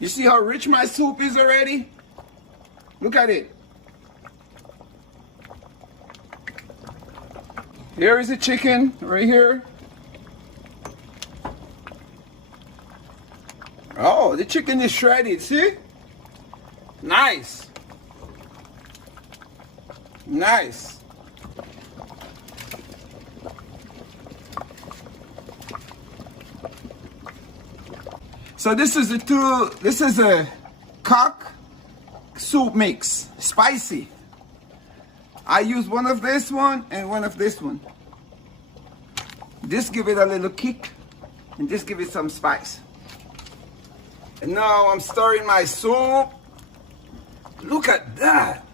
You see how rich my soup is already? Look at it. Here is the chicken right here. Oh, the chicken is shredded, see? Nice. Nice. So this is a cock soup mix, spicy. I use one of this one and one of this one. This give it a little kick and this give it some spice. And now I'm stirring my soup. Look at that.